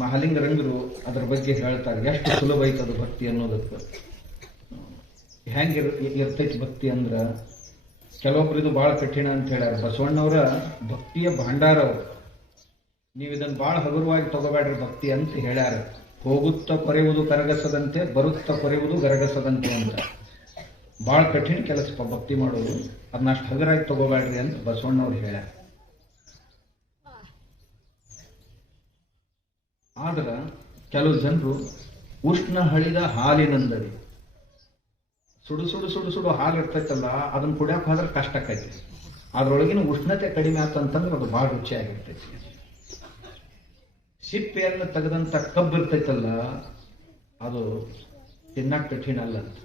ಮಹಾಲಿಂಗ ರಂಗರು ಅದರ ಬಗ್ಗೆ ಹೇಳ್ತಾರೆ, ಎಷ್ಟು ಸುಲಭ ಐತದು ಭಕ್ತಿ ಅನ್ನೋದಕ್ಕೆ. ಹೆಂಗೆ ಇರ್ತೈತಿ ಭಕ್ತಿ ಅಂದ್ರ, ಕೆಲವೊಬ್ರು ಇದು ಬಹಳ ಕಠಿಣ ಅಂತ ಹೇಳ್ಯಾರ. ಬಸವಣ್ಣವರ ಭಕ್ತಿಯ ಭಂಡಾರ ಅವರು. ನೀವು ಇದನ್ನು ಬಹಳ ಹಗುರವಾಗಿ ತಗೋಬೇಡ್ರಿ ಭಕ್ತಿ ಅಂತ ಹೇಳ್ಯಾರ. ಹೋಗುತ್ತ ಕೊರೆಯುವುದು ಕರಗಸದಂತೆ, ಬರುತ್ತ ಕೊರೆಯುವುದು ಗರಗಸದಂತೆ ಅಂತ. ಬಹಳ ಕಠಿಣ ಕೆಲಸ ಭಕ್ತಿ ಮಾಡೋದು, ಅದನ್ನ ಅಷ್ಟು ಹಗುರಾಗಿ ತಗೋಬೇಡ್ರಿ ಅಂತ ಬಸವಣ್ಣವ್ರು ಹೇಳ್ಯಾರ. ಆದ್ರ ಕೆಲವು ಜನರು ಉಷ್ಣ ಹಳಿದ ಹಾಲಿನಂದರಿ, ಸುಡು ಸುಡು ಸುಡು ಸುಡು ಹಾಲು ಇರ್ತೈತಲ್ಲ, ಅದನ್ನ ಕುಡಿಯಕ್ಕೆ ಹೋದ್ರೆ ಕಷ್ಟ ಆಕೈತಿ. ಅದ್ರೊಳಗಿನ ಉಷ್ಣತೆ ಕಡಿಮೆ ಆತಂತಂದ್ರೆ ಅದು ಬಹಳ ರುಚಿಯಾಗಿರ್ತೈತಿ. ಸಿಪ್ಪೆಯನ್ನು ತೆಗೆದಂತ ಕಬ್ಬು ಇರ್ತೈತಲ್ಲ, ಅದು ತಿನ್ನಕ್ ಕಠಿಣ ಅಲ್ಲ ಅಂತ.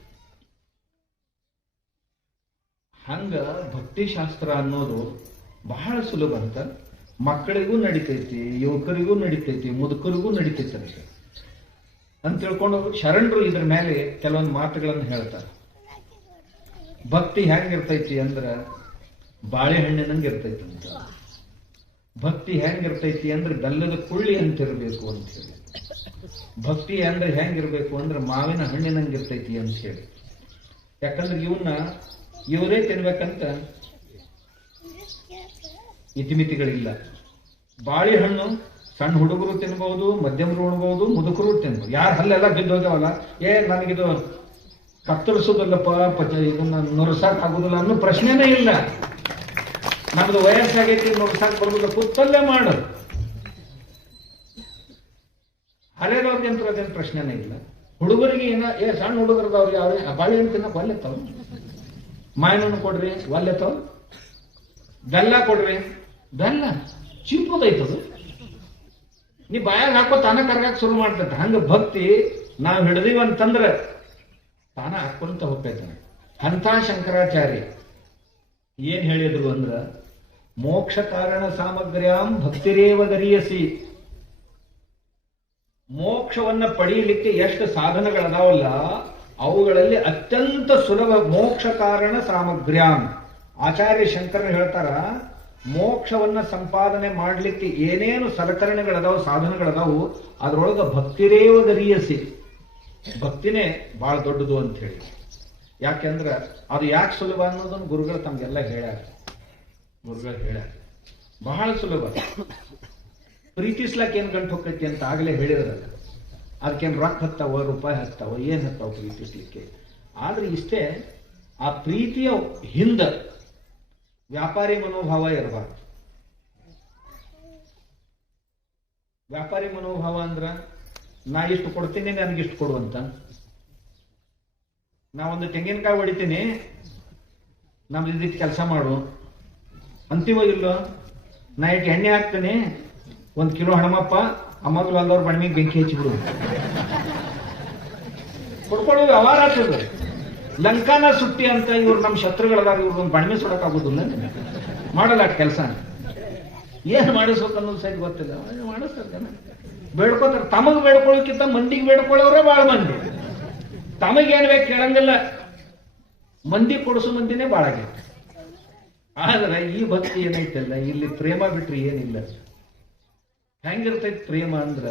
ಹಂಗ ಭಕ್ತಿಶಾಸ್ತ್ರ ಅನ್ನೋದು ಬಹಳ ಸುಲಭ ಅಂತ. ಮಕ್ಕಳಿಗೂ ನಡಿತೈತಿ, ಯುವಕರಿಗೂ ನಡಿತೈತಿ, ಮುದುಕರಿಗೂ ನಡಿತೈತಿ ಅಂತ ತಿಳ್ಕೊಂಡು ಶರಣರು ಇದ್ರ ಮೇಲೆ ಕೆಲವೊಂದು ಮಾತುಗಳನ್ನು ಹೇಳ್ತಾರೆ. ಭಕ್ತಿ ಹೆಂಗಿರ್ತೈತಿ ಅಂದ್ರ ಬಾಳೆಹಣ್ಣಿನಂಗೆ ಇರ್ತೈತಿ ಅಂತ. ಭಕ್ತಿ ಹೆಂಗಿರ್ತೈತಿ ಅಂದ್ರೆ ಬೆಲ್ಲದ ಕುಳ್ಳಿ ಅಂತಿರ್ಬೇಕು ಅಂತ ಹೇಳಿ. ಭಕ್ತಿ ಅಂದ್ರೆ ಹೆಂಗಿರ್ಬೇಕು ಅಂದ್ರೆ ಮಾವಿನ ಹಣ್ಣಿನಂಗಿರ್ತೈತಿ ಅಂತ ಹೇಳಿ. ಯಾಕಂದ್ರೆ ಇವರೇ ತಿನ್ಬೇಕಂತ ಇತಿಮಿತಿಗಳಿಲ್ಲ. ಬಾಳೆಹಣ್ಣು ಸಣ್ಣ ಹುಡುಗರು ತಿನ್ಬಹುದು, ಮಧ್ಯಮರು ಉಣ್ಬಹುದು, ಮುದುಕರು ತಿನ್ಬಹುದು. ಯಾರು ಹಲ್ಲೆಲ್ಲ ಬಿದ್ದು ಹೋಗ್ಯಾವಲ್ಲ, ನನಗಿದು ಕತ್ತರಿಸೋದಲ್ಲಪ್ಪ, ಇದನ್ನ ನುರ್ಸಾಕ್ ಆಗುದಿಲ್ಲ ಅನ್ನೋ ಪ್ರಶ್ನೆನೇ ಇಲ್ಲ. ನಮ್ದು ವಯಸ್ಸಾಗೈತಿ, ನುರ್ಸಾಕ್ ಬರುದಿಲ್ಲ, ಕೂತಲ್ಲೇ ಮಾಡು. ಹರೇದವ್ರಿಗೆ ಅಂತ ಅದೇನು ಪ್ರಶ್ನೆನೇ ಇಲ್ಲ. ಹುಡುಗರಿಗೆ ಸಣ್ಣ ಹುಡುಗರದವ್ರಿಗೆ ಯಾವ ಬಾಳೆಹಣ್ಣು ತಿನ್ನಕ್ ಒಲ್ಲೆತ್ತಾವ, ಮಾವಿನಣ್ಣು ಕೊಡ್ರಿ ಒಲ್ಲೆತ್ತಾವ, ಬೆಲ್ಲ ಕೊಡ್ರಿ, ಬೆಲ್ಲ ಚೀಪೋದೈತದು, ನೀ ಬಾಯಾಗ ಹಾಕೋ ತಾನ ಕರ್ಗಾಕ್ ಶುರು ಮಾಡ್ತೈತೆ. ಹಂಗ ಭಕ್ತಿ ನಾವು ಹಿಡಿದೀವಂತಂದ್ರ ತಾನ ಹಾಕೊಂತ ಹೋಗ್ತೈತಾನೆ. ಅಂತ ಶಂಕರಾಚಾರ್ಯ ಏನ್ ಹೇಳಿದ್ರು ಅಂದ್ರ, ಮೋಕ್ಷ ಕಾರಣ ಸಾಮಗ್ರ್ಯಾಂ ಭಕ್ತಿರೇವ ಗರಿಯಸಿ. ಮೋಕ್ಷವನ್ನ ಪಡೆಯಲಿಕ್ಕೆ ಎಷ್ಟು ಸಾಧನಗಳದಾವಲ್ಲ, ಅವುಗಳಲ್ಲಿ ಅತ್ಯಂತ ಸುಲಭ ಮೋಕ್ಷ ಕಾರಣ ಸಾಮಗ್ರ್ಯಾಂ. ಆಚಾರ್ಯ ಶಂಕರರು ಹೇಳ್ತಾರ, ಮೋಕ್ಷವನ್ನ ಸಂಪಾದನೆ ಮಾಡಲಿಕ್ಕೆ ಏನೇನು ಸಲಕರಣೆಗಳದಾವು, ಸಾಧನಗಳದಾವು, ಅದ್ರೊಳಗ ಭಕ್ತಿರೇವ ಗರಿಯಸಿ. ಭಕ್ತಿನೇ ಬಹಳ ದೊಡ್ಡದು ಅಂತ ಹೇಳಿ. ಯಾಕೆಂದ್ರ ಅದು ಯಾಕೆ ಸುಲಭ ಅನ್ನೋದನ್ನು ಗುರುಗಳು ತಮ್ಗೆಲ್ಲ ಹೇಳ್ಯಾರ. ಬಹಳ ಸುಲಭ. ಪ್ರೀತಿಸ್ಲಾಕ ಏನ್ ಗಂಟು ಹೋಗ್ತೈತಿ ಅಂತ ಆಗ್ಲೇ ಹೇಳಿದ್ರಲ್ಲ. ಅದಕ್ಕೇನು ರೊಕ್ಕ ಹತ್ತಾವ, ರೂಪಾಯಿ ಹತ್ತಾವ, ಏನ್ ಹತ್ತಾವ ಪ್ರೀತಿಸ್ಲಿಕ್ಕೆ. ಆದ್ರೆ ಇಷ್ಟೇ, ಆ ಪ್ರೀತಿಯ ಹಿಂದ ವ್ಯಾಪಾರಿ ಮನೋಭಾವ ಇರಬಾರ್ದು. ವ್ಯಾಪಾರಿ ಮನೋಭಾವ ಅಂದ್ರ ನಾ ಇಷ್ಟು ಕೊಡ್ತೀನಿ, ನನಗಿಷ್ಟು ಕೊಡುವಂತ. ನಾ ಒಂದು ತೆಂಗಿನಕಾಯಿ ಹೊಡಿತೀನಿ, ನಮ್ದು ಇದಕ್ಕೆ ಕೆಲಸ ಮಾಡು ಅಂತಿಮ ಇಲ್ಲೋ. ನಾ ಇಟ್ಟು ಎಣ್ಣೆ ಹಾಕ್ತೀನಿ, 1 ಕಿಲೋ ಹಣಮಪ್ಪ, ಆ ಮಗಳು ಅಲ್ಲವ್ರ ಬಣ್ಣಿಗೆ ಬೆಂಕಿ ಹಚ್ಚಿಬಿಡು. ಕೊಡ್ಕೊಳ್ಳೋ ವ್ಯವಹಾರ ಆಗ್ತದೆ. ಲಂಕಾನ ಸುಟ್ಟಿ ಅಂತ ಇವ್ರು ನಮ್ಮ ಶತ್ರುಗಳದಾಗ ಇವ್ರೊಂದು ಬಣ್ಮೆ ಸುಡಕ್ ಆಗುದಿಲ್ಲ, ಮಾಡಲ್ಲ ಕೆಲಸ. ಏನ್ ಮಾಡಿಸ್ಬೇಕು ಅನ್ನೋದು ಸಹಿತ ಗೊತ್ತಿಲ್ಲ, ಮಾಡಿಸ್ತಾರ. ಬೇಡ್ಕೋತಾರ, ತಮಗ್ ಬೇಡ್ಕೊಳ್ಳೋಕ್ಕಿಂತ ಮಂದಿಗೆ ಬೇಡ್ಕೊಳ್ಳೋರೇ ಬಾಳ ಮಂದಿ. ತಮಗೇನ್ ಬೇಕು ಕೇಳಂಗಿಲ್ಲ, ಮಂದಿ ಕೊಡಿಸೋ ಮಂದಿನೇ ಬಾಳ ಆಗೈತೆ. ಆದ್ರೆ ಈ ಭಕ್ತಿ ಏನೈತಲ್ಲ, ಇಲ್ಲಿ ಪ್ರೇಮ ಬಿಟ್ರಿ ಏನಿಲ್ಲ. ಹೆಂಗಿರ್ತೈತಿ ಪ್ರೇಮ ಅಂದ್ರ,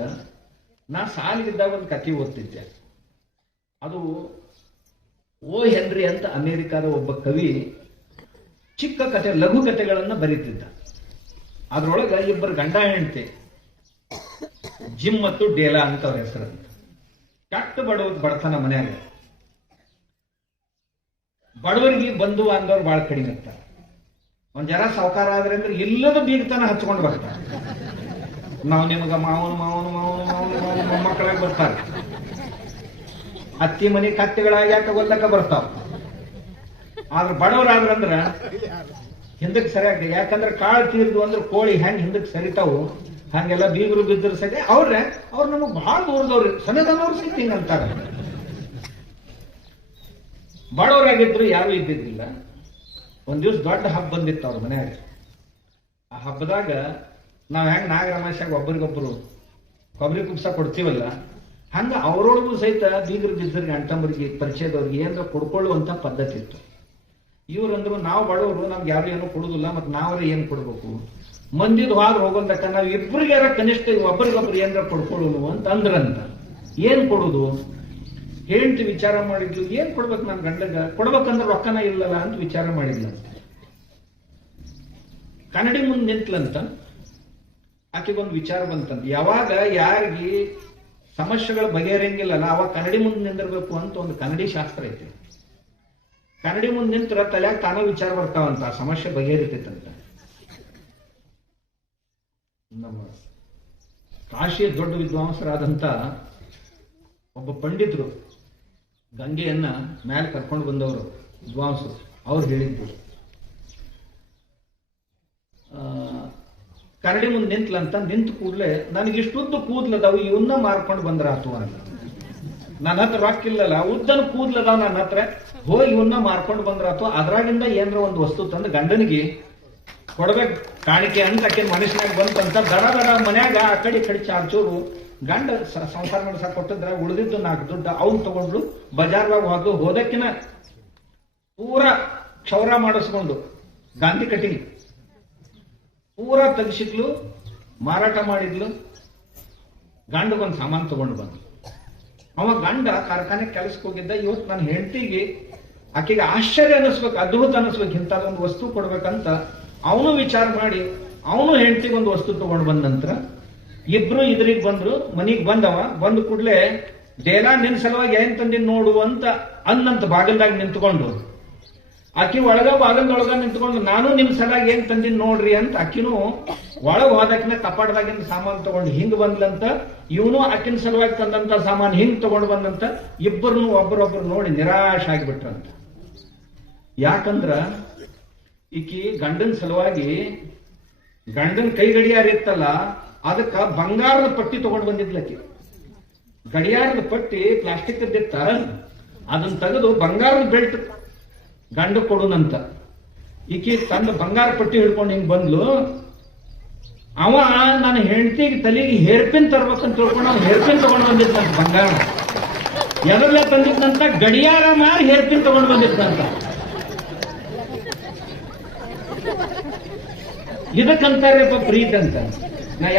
ನಾ ಸಾಲಿಗಿದ್ದಾಗ ಒಂದು ಕಥೆ ಓದ್ತಿದ್ದೆ. ಅದು ಓ ಹೆನ್ರಿ ಅಂತ ಅಮೆರಿಕಾದ ಒಬ್ಬ ಕವಿ ಚಿಕ್ಕ ಕಥೆ, ಲಘು ಕಥೆಗಳನ್ನ ಬರೀತಿದ್ದ. ಅದ್ರೊಳಗ ಇಬ್ಬರು ಗಂಡ ಹೆಂಡತಿ, ಜಿಮ್ ಮತ್ತು ಡೇಲಾ ಅಂತ ಅವ್ರ ಹೆಸರಂತ. ಕೆಟ್ಟ ಬಡತನ ಮನ್ಯಾಗ. ಬಡವರಿಗೆ ಬಂಧು ಅಂದವ್ರು ಬಹಳ ಕಡಿಮೆ ಇರ್ತಾರೆ. ಒಂದ್ ಜರ ಸಾವುಕಾರ ಆದ್ರೆ ಅಂದ್ರೆ ಇಲ್ಲದ ಬೀಗತನ ಹಚ್ಕೊಂಡು ಬರ್ತಾರೆ. ನಾವು ನಿಮಗ ಮಾವನು ಮಾವನು ಮಾವನು ಮಾವನು ಮಾವನು ಮೊಮ್ಮಕ್ಕಳಾಗಿ ಬರ್ತಾರೆ. ಅತ್ತಿ ಮನೆ ಕತ್ತೆಗಳಾಗಿ ತಗೊಳ್ಳಕ ಬರ್ತಾವ. ಆದ್ರೆ ಬಡವರಾದ್ರಂದ್ರ ಹಿಂದಕ್ಕೆ ಸರಿಯಾಗಿ, ಯಾಕಂದ್ರೆ ಕಾಳು ತೀರ್ದು ಅಂದ್ರೆ ಕೋಳಿ ಹೆಂಗ್ ಹಿಂದಕ್ಕೆ ಸರಿತಾವು, ಹಂಗೆಲ್ಲ ಬೀಗರು ಬಿದ್ದರು ಸರಿ. ಅವ್ರು ನಮಗ್ ಬಹಳ ದೂರದವ್ರು, ಸಣ್ಣದವ್ರು ಸಹಿತ ಹಿಂಗಂತಾರ. ಬಡವರಾಗಿದ್ರು ಯಾರು ಇದ್ದಿದ್ದಿಲ್ಲ. ಒಂದ್ ದಿವ್ಸ ದೊಡ್ಡ ಹಬ್ಬ ಬಂದಿತ್ತು ಅವ್ರ ಮನ್ಯಾಗ. ಆ ಹಬ್ಬದಾಗ ನಾವ್ ಹೆಂಗ್ ನಾಗರಮಾಸ್ಯಾಗ ಒಬ್ಬರಿಗೊಬ್ಬರು ಕೊಬ್ಬರಿ ಕುಬ್ಸ ಕೊಡ್ತೀವಲ್ಲ, ಹಂಗ ಅವರೊಳಗೂ ಸಹಿತ ಬೀಗರು ಬಿದ್ದರಿಗೆ, ಅಂಟಂಬರಿಗೆ, ಪರಿಚಯದವ್ರಿಗೆ ಏನಾರ ಕೊಡ್ಕೊಳ್ಳುವಂತ ಪದ್ಧತಿ ಇತ್ತು. ಇವ್ರಂದ್ರು ನಾವು ಬಡವರು, ನಮ್ಗೆ ಯಾರು ಏನೂ ಕೊಡುದಿಲ್ಲ, ಮತ್ತೆ ನಾವ್ರೆ ಏನ್ ಕೊಡ್ಬೇಕು. ಮಂದಿದ್ ಹೋದ್ರೆ ಹೋಗೋದಕ್ಕ ನಾವ್ ಇಬ್ಬರಿಗಾರ ಕನಿಷ್ಠ ಒಬ್ಬರಿಗೊಬ್ರು ಏನಾರ ಕೊಡ್ಕೊಳ್ಳೋನು ಅಂತ ಅಂದ್ರಂತ. ಏನ್ ಕೊಡುದು? ಹೆಂಡತಿ ವಿಚಾರ ಮಾಡಿದ್ಲು, ಏನ್ ಕೊಡ್ಬೇಕು ನನ್ ಗಂಡಗ? ಕೊಡ್ಬೇಕಂದ್ರೆ ರೊಕ್ಕನ ಇಲ್ಲಲ್ಲ ಅಂತ ವಿಚಾರ ಮಾಡಿದ್ಲಂತ. ಕನ್ನಡಿ ಮುಂದೆ ನಿಂತ್ಲಂತ. ಆಕೆಗೊಂದು ವಿಚಾರ ಬಂತಂತ, ಯಾವಾಗ ಯಾರಿಗೆ ಸಮಸ್ಯೆಗಳು ಬಗೆಹರಿಯಂಗಿಲ್ಲಲ್ಲ ಅವಾಗ ಕನ್ನಡಿ ಮುಂದೆ ನಿಂದಿರ್ಬೇಕು ಅಂತ ಒಂದು ಕನ್ನಡಿ ಶಾಸ್ತ್ರ ಐತಿ. ಕನ್ನಡಿ ಮುಂದೆ ನಿಂತ್ರ ತಲೆಯಾಗ ತಾನೋ ವಿಚಾರ ಬರ್ತಾವಂತ, ಸಮಸ್ಯೆ ಬಗೆಹರಿತೈತಂತ. ನಮ್ಮ ಕಾಶಿಯ ದೊಡ್ಡ ವಿದ್ವಾಂಸರಾದಂತ ಒಬ್ಬ ಪಂಡಿತರು ಗಂಗೆಯನ್ನ ಮೇಲೆ ಕರ್ಕೊಂಡು ಬಂದವರು ವಿದ್ವಾಂಸರು, ಅವ್ರು ಹೇಳಿದ್ರು, ಕರಡಿ ಮುಂದೆ ನಿಂತ್ಲಂತ. ನಿಂತು ಕೂಡ್ಲೆ ನನಗಿಷ್ಟುದ್ದು ಕೂದ್ಲದಾವು, ಇವನ್ನ ಮಾರ್ಕೊಂಡು ಬಂದ್ರಾತು ಅಂತ. ನನ್ನ ಹತ್ರ ರೊಕ್ಕ ಇಲ್ಲಲ್ಲ, ಉದ್ದನ ಕೂದ್ಲದಾವ್ ನನ್ನ ಹತ್ರ, ಹೋಗಿ ಇವನ್ನ ಮಾರ್ಕೊಂಡು ಬಂದ್ರಾತು. ಅದ್ರಾಗಿಂದ ಏನ್ರ ಒಂದು ವಸ್ತು ತಂದು ಗಂಡನಿಗೆ ಕೊಡ್ಬೇಕು ಕಾಣಿಕೆ ಅಂತ ಆಕೆ ಮನುಷ್ಯನಾಗ ಬಂತಂತ. ದಡ ದಡ ಮನ್ಯಾಗ ಆ ಕಡೆ ಈ ಕಡೆ ಚಾರ್ಚೂರು ಗಂಡ ಸಂಸಾರ ನಡ್ಸಕ್ ಕೊಟ್ಟಿದ್ರ ಉಳಿದಿದ್ದು 4 ದುಡ್ಡು ಅವ್ನು ತಗೊಂಡ್ಲು. ಬಜಾರ್ದಾಗ ಹೋದಕ್ಕಿನ ಪೂರಾ ಕ್ಷೌರ ಮಾಡಿಸ್ಕೊಂಡು ಗಾಂಧಿ ಕಟಿಂಗ್ ಪೂರಾ ತೆಗಿಸಿದ್ಲು, ಮಾರಾಟ ಮಾಡಿದ್ಲು. ಗಂಡಗೊಂದು ಸಾಮಾನು ತಗೊಂಡು ಬಂದು ಅವ ಗಂಡ ಕಾರ್ಖಾನೆ ಕೆಲಸಕ್ಕೆ ಹೋಗಿದ್ದ. ಇವತ್ತು ನನ್ನ ಹೆಂಡತಿಗೆ ಆಕೆಗೆ ಆಶ್ಚರ್ಯ ಅನಿಸ್ಬೇಕು, ಅದ್ಭುತ ಅನಿಸ್ಬೇಕು, ಇಂಥದೊಂದು ವಸ್ತು ಕೊಡ್ಬೇಕಂತ ಅವನು ವಿಚಾರ ಮಾಡಿ ಅವನು ಹೆಂಡತಿಗೆ ಒಂದು ವಸ್ತು ತಗೊಂಡು ಬಂದ ನಂತರ ಇಬ್ರು ಇದ್ರಿಗೆ ಬಂದ್ರು. ಮನಿಗ್ ಬಂದವ ಬಂದು ಕೂಡ್ಲೆ ದೇಲ ನಿನ್ ಸಲುವಾಗಿ ಏನ್ ತಂದಿನ್ ನೋಡು ಅಂತ ಅನ್ನಂತ ಬಾಗಿಲ್ದಾಗ ನಿಂತ್ಕೊಂಡು. ಆಕಿ ಬಾಗಿಲ್ದೊಳಗ ನಿಂತ್ಕೊಂಡು ನಾನು ನಿಮ್ ಸಲುವಾಗಿ ಏನ್ ತಂದಿನ್ ನೋಡ್ರಿ ಅಂತ ಆಕಿನೂ ಒಳಗ್ ಹೋದಕಿನ ಕಪಾಟದಾಗಿನ ಸಾಮಾನು ತಗೊಂಡು ಹಿಂಗ್ ಬಂದ್ಲಂತ. ಇವನು ಆಕಿನ ಸಲುವಾಗಿ ತಂದಂತ ಸಾಮಾನು ಹಿಂಗ್ ತಗೊಂಡು ಬಂದಂತ. ಇಬ್ಬರನ್ನು ಒಬ್ಬರೊಬ್ರು ನೋಡಿ ನಿರಾಶ ಆಗಿಬಿಟ್ರಂತ. ಯಾಕಂದ್ರ ಈಕಿ ಗಂಡನ ಸಲುವಾಗಿ ಗಂಡನ ಕೈ ಗಡಿಯಾರ ಇತ್ತಲ್ಲ ಅದಕ್ಕ ಬಂಗಾರದ ಪಟ್ಟಿ ತಗೊಂಡು ಬಂದಿದ್ಲಕ್ಕಿ. ಗಡಿಯಾರದ ಪಟ್ಟಿ ಪ್ಲಾಸ್ಟಿಕ್ ಇತ್ತ, ಅದನ್ನ ತೆಗೆದು ಬಂಗಾರದ ಬೆಲ್ಟ್ ಗಂಡ ಕೊಡುನಂತ. ಈಕಿ ತನ್ನ ಬಂಗಾರ ಪಟ್ಟಿ ಹಿಡ್ಕೊಂಡು ಹಿಂಗ್ ಬಂದ್ಲು. ಅವ ನನ್ನ ಹೆಂಡತಿಗೆ ತಲೆಗೆ ಹೇರ್ಪಿನ್ ತರ್ಬೇಕಂತ ತಿಳ್ಕೊಂಡು ಅವ್ನು ಹೇರ್ಪಿನ್ ತಗೊಂಡು ಬಂದಿದ್ದಂತ. ಬಂಗಾರ ಎದರ್ಲೆ ತಂದಿದ್ದಂತ, ಗಡಿಯಾರ ಮಾರಿ ಹೇರ್ಪಿನ್ ತಗೊಂಡು ಬಂದಿದ್ದಂತ. ಇದಕ್ಕಂತಾರಪ್ಪ ಪ್ರೀತಿ ಅಂತ. ನಾ